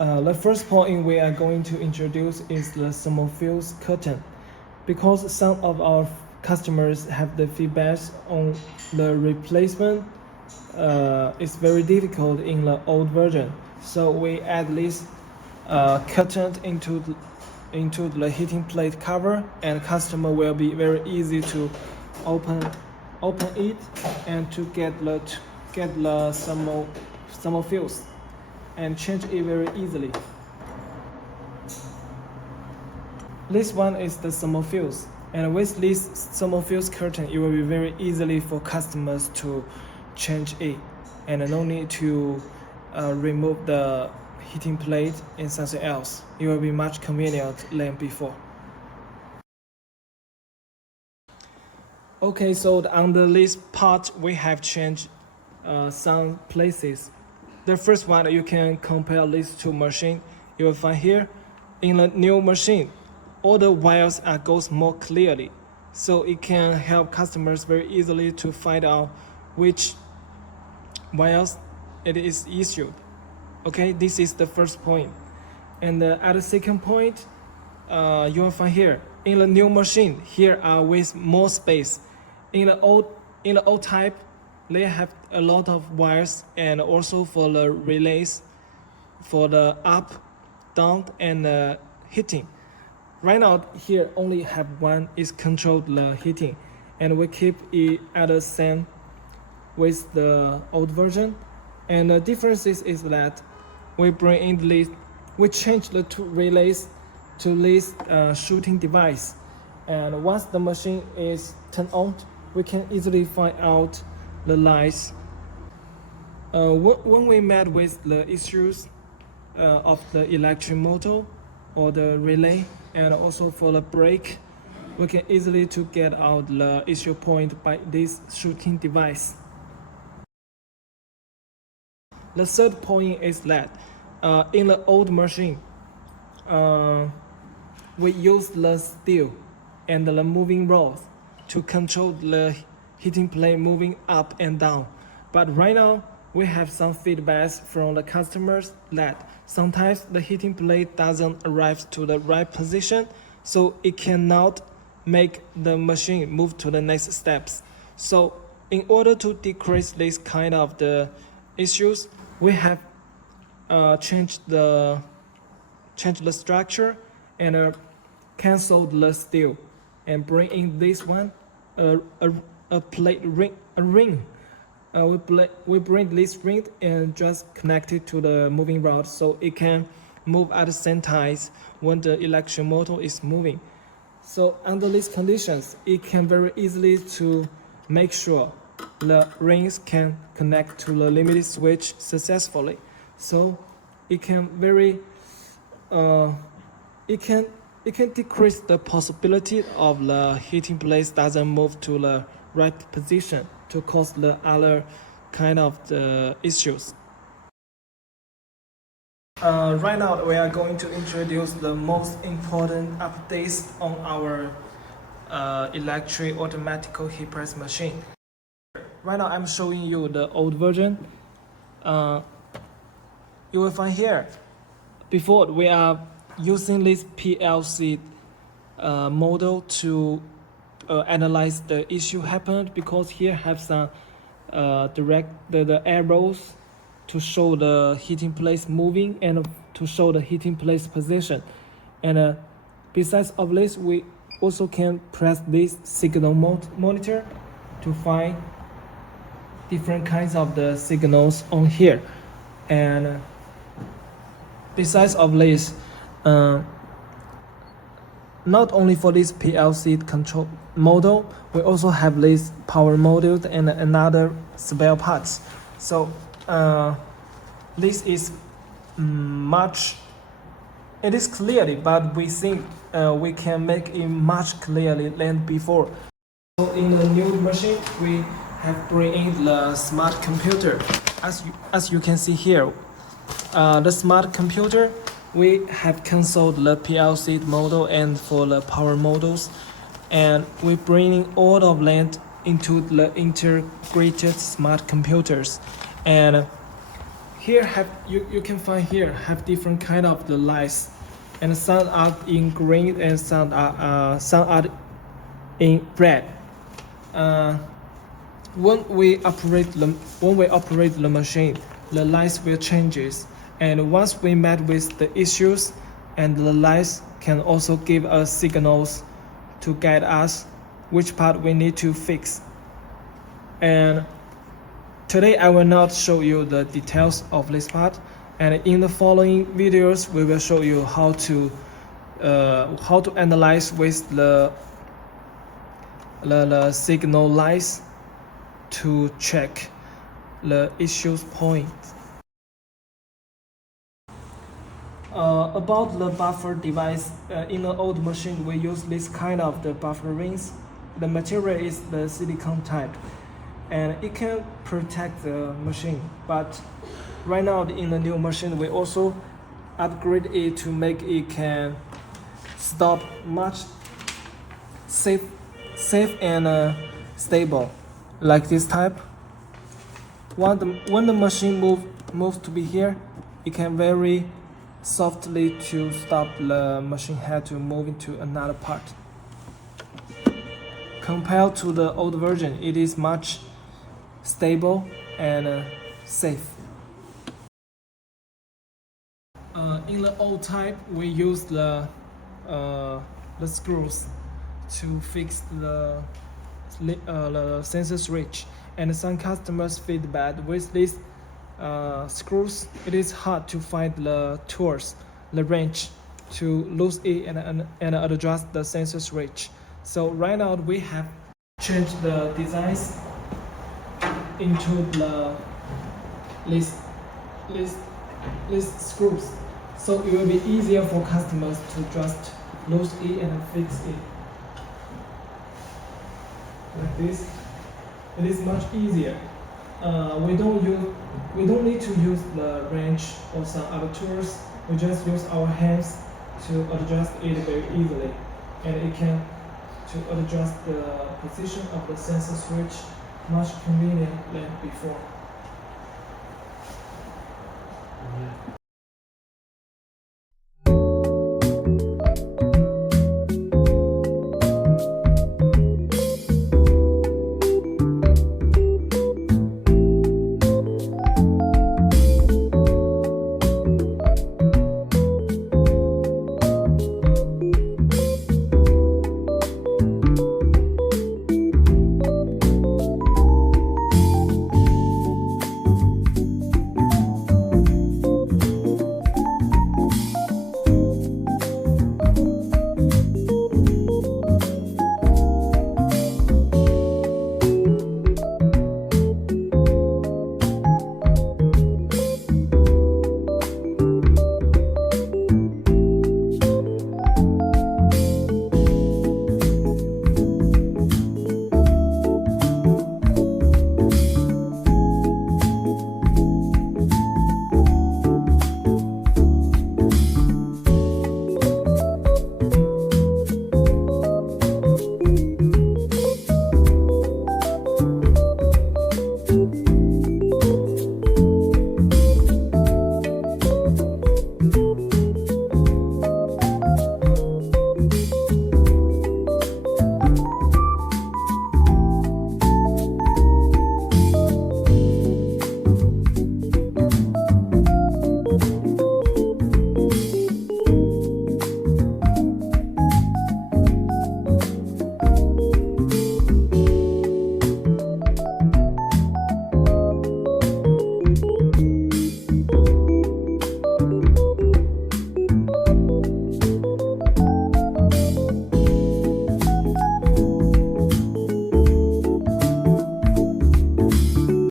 The first point we are going to introduce is the thermofuse curtain. Because some of our customers have the feedbacks on the replacement, it's very difficult in the old version. So we add this curtain into the heating plate cover, and customer will be very easy to open it and to get the thermofuse and change it very easily. This one is the thermofuse, and with this thermofuse curtain, it will be very easily for customers to change it, and no need to remove the heating plate and something else. It will be much convenient than before. Okay, so under this part, we have changed some places. The first one, you can compare these two machines. You will find here, in the new machine, all the wires goes more clearly, so it can help customers very easily to find out which wires it is issued. Okay, this is the first point. And at the second point, you will find here, in the new machine, here with more space. In the old type, they have a lot of wires, and also for the relays, for the up, down, and heating. Right now, here only have one is controlled the heating, and we keep it at the same with the old version. And the difference is that we bring in this, we change the two relays to this shooting device, and once the machine is turned on, we can easily find out the lights. When we met with the issues of the electric motor or the relay, and also for the brake, we can easily to get out the issue point by this shooting device. The third point is that in the old machine, we use the steel and the moving rod to control the heating plate moving up and down. But right now, we have some feedbacks from the customers that sometimes the heating plate doesn't arrive to the right position, so it cannot make the machine move to the next steps. So in order to decrease this kind of the issues, we have changed the structure and canceled the steel and bring in this one a plate ring. We bring this ring and just connect it to the moving rod, so it can move at the same time when the electric motor is moving. So under these conditions, it can very easily to make sure the rings can connect to the limited switch successfully. So it can it can decrease the possibility of the heating plate doesn't move to the right position to cause the other kind of the issues. Right now, we are going to introduce the most important updates on our electric automatic heat press machine. Right now, I'm showing you the old version. You will find here, before we are using this PLC model to analyze the issue happened, because here have some the arrows to show the heating place moving and to show the heating place position. And besides of this, we also can press this signal monitor to find different kinds of the signals on here. And besides of this, not only for this PLC control model, we also have this power module and another spare parts. So this is it is clearly, but we think we can make it much clearly than before. So in the new machine, we have bring in the smart computer. As you can see here, the smart computer, we have canceled the PLC model and for the power models, and we bring all of them into the integrated smart computers. And here you can find here have different kind of the lights, and some are in green and some are in red. When we operate the machine, the lights will changes, and once we met with the issues, and the lights can also give us signals to guide us which part we need to fix. And today I will not show you the details of this part, and in the following videos we will show you how to analyze with the signal lights to check the issues point. About the buffer device, in the old machine we use this kind of the buffer rings. The material is the silicone type, and it can protect the machine. But right now in the new machine we also upgrade it to make it can stop much safe and stable, like this type. When the machine moves to be here, it can very softly to stop the machine head to move into another part. Compared to the old version, it is much stable and safe. In the old type, we use the screws to fix the sensor switch, and some customers feedback with these screws it is hard to find the tools, the wrench to loose it and adjust the sensor switch. So right now we have changed the designs into these screws, so it will be easier for customers to just loose it and fix it. Like this, it is much easier. We don't need to use the wrench or some other tools. We just use our hands to adjust it very easily, and it can to adjust the position of the sensor switch much convenient than before.